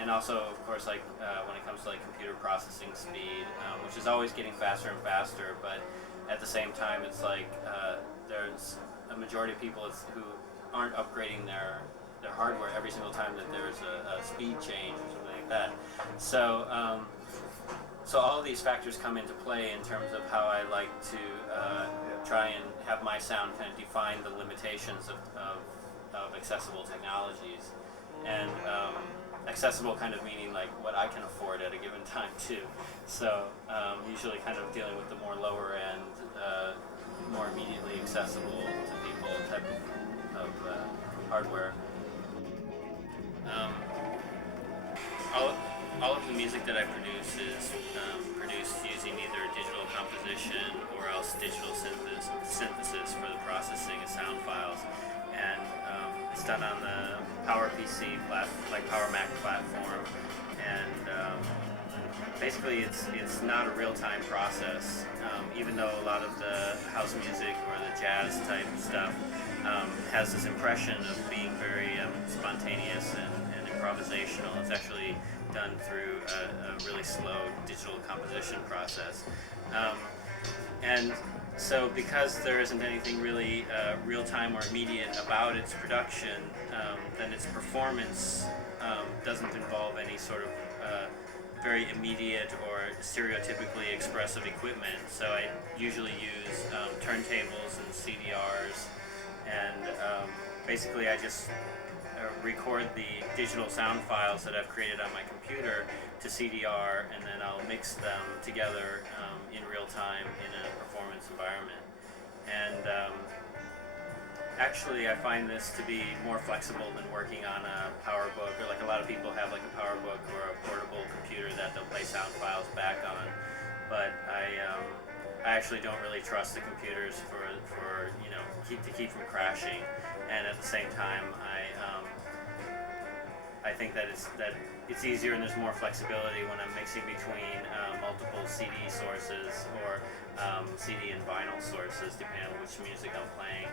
And also, of course, like when it comes to like computer processing speed, which is always getting faster and faster, but at the same time, it's like there's a majority of people who aren't upgrading their hardware every single time that there's a speed change or something like that. So so all of these factors come into play in terms of how I like to try and have my sound kind of define the limitations of accessible technologies. And accessible kind of meaning like what I can afford at a given time too. So usually kind of dealing with the more lower end, more immediately accessible to people type of hardware. Um, all, all of the music that I produce is produced using either digital composition or else digital synthesis for the processing of sound files. And it's done on the PowerPC like Power Mac platform. And basically it's not a real-time process, even though a lot of the house music or the jazz type stuff has this impression of being very spontaneous and improvisational. It's actually done through a really slow digital composition process. And so because there isn't anything really real-time or immediate about its production, then its performance doesn't involve any sort of very immediate or stereotypically expressive equipment. So I usually use turntables and CDRs, and basically I just record the digital sound files that I've created on my computer to CDR, and then I'll mix them together in real time in a performance environment. And actually I find this to be more flexible than working on a PowerBook, or like a lot of people have like a PowerBook or a portable computer that they'll play sound files back on. But I actually don't really trust the computers for you know keep from crashing, and at the same time I think that it's easier and there's more flexibility when I'm mixing between multiple CD sources or CD and vinyl sources, depending on which music I'm playing.